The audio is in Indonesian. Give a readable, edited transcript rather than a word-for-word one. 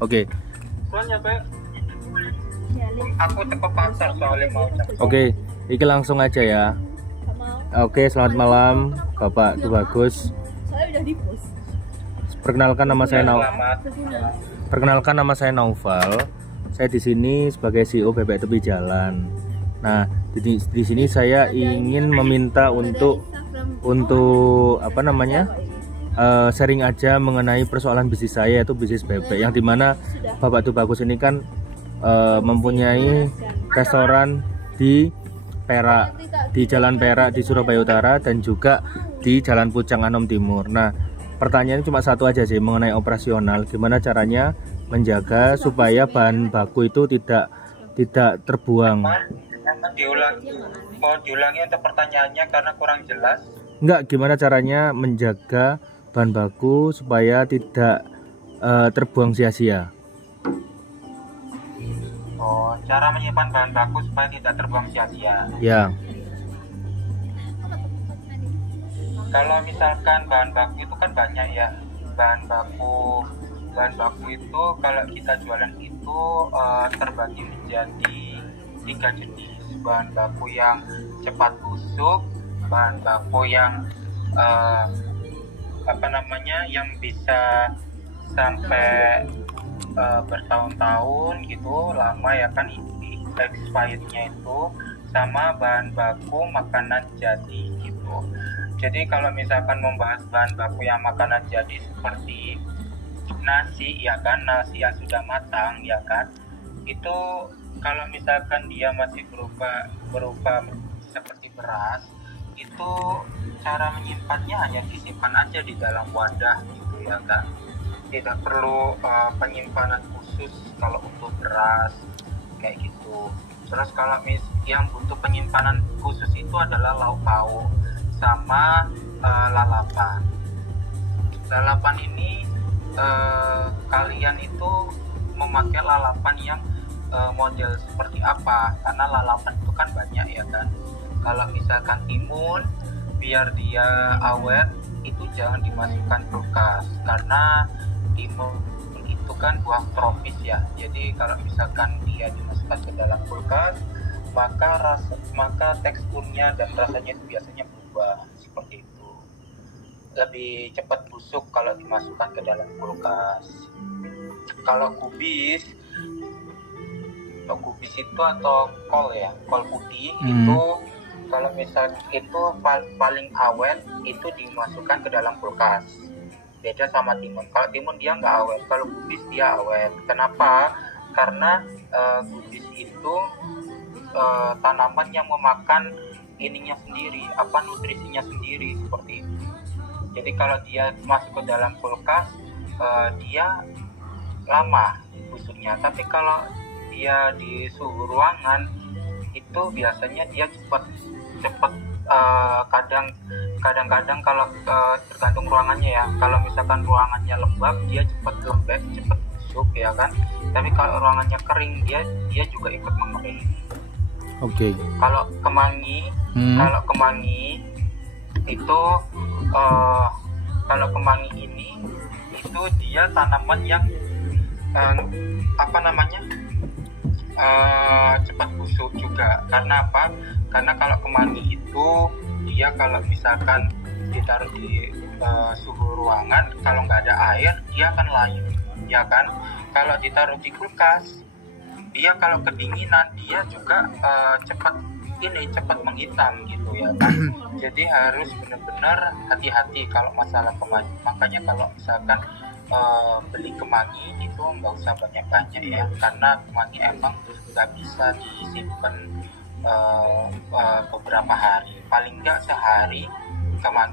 Oke. Soalnya Pak, aku teko pasar soalnya mau Oke, iki langsung aja ya. Oke, selamat malam Bapak Tubagus. Saya udah di pos. Perkenalkan nama saya Naufal. Saya di sini sebagai CEO Bebek Tepi Jalan. Nah, di sini saya ingin meminta untuk apa namanya? Sharing aja mengenai persoalan bisnis saya, yaitu bisnis bebek, yang dimana Bapak Tubagus ini kan mempunyai restoran di Perak, di Jalan Perak di Surabaya Utara, dan juga di Jalan Pucang Anom Timur. Nah, pertanyaannya cuma satu aja sih, mengenai operasional, gimana caranya menjaga supaya bahan baku itu tidak terbuang. Mau diulangi untuk pertanyaannya karena kurang jelas. Enggak, gimana caranya menjaga bahan baku supaya tidak terbuang sia-sia. Oh, cara menyimpan bahan baku supaya tidak terbuang sia-sia. Ya. Kalau misalkan bahan baku itu kan banyak ya. Bahan baku itu kalau kita jualan itu terbagi menjadi 3 jenis. Bahan baku yang cepat busuk, bahan baku yang yang bisa sampai bertahun-tahun gitu, lama ya kan expirednya itu, sama bahan baku makanan jadi gitu. Jadi kalau misalkan membahas bahan baku yang makanan jadi seperti nasi ya kan, nasi yang sudah matang ya kan, itu kalau misalkan dia masih berupa seperti beras, itu cara menyimpannya hanya disimpan aja di dalam wadah gitu ya kan, tidak perlu penyimpanan khusus kalau untuk beras kayak gitu. Terus kalau yang butuh penyimpanan khusus itu adalah lauk pauk sama lalapan. Lalapan ini kalian itu memakai lalapan yang model seperti apa, karena lalapan itu kan banyak ya kan. Kalau misalkan timun, biar dia awet, itu jangan dimasukkan kulkas, karena timun itu kan buah tropis ya. Jadi kalau misalkan dia dimasukkan ke dalam kulkas, maka teksturnya dan rasanya itu biasanya berubah seperti itu. Lebih cepat busuk kalau dimasukkan ke dalam kulkas. Kalau kubis itu atau kol ya, kol putih itu kalau misal itu paling awet itu dimasukkan ke dalam kulkas. Beda sama timun. Kalau timun dia nggak awet, kalau kubis dia awet. Kenapa? Karena kubis itu tanaman yang memakan ininya sendiri, nutrisinya sendiri seperti itu. Jadi kalau dia masuk ke dalam kulkas, dia lama busuknya. Tapi kalau dia di suhu ruangan itu biasanya dia cepat kadang-kadang kalau tergantung ruangannya ya. Kalau misalkan ruangannya lembab, dia cepat lembek, cepat busuk ya kan. Tapi kalau ruangannya kering, dia juga ikut mengering. Oke. Kalau kemangi itu kalau kemangi ini itu dia tanaman yang cepat busuk juga. Karena apa? Karena kalau kemangi itu dia kalau misalkan ditaruh di suhu ruangan, kalau nggak ada air dia akan layu ya kan. Kalau ditaruh di kulkas, dia kalau kedinginan dia juga cepat menghitam gitu ya kan. Jadi harus benar-benar hati-hati kalau masalah kemangi. Makanya kalau misalkan beli kemangi itu nggak usah banyak-banyak ya, karena kemangi emang nggak bisa disimpan beberapa hari, paling nggak sehari kemangi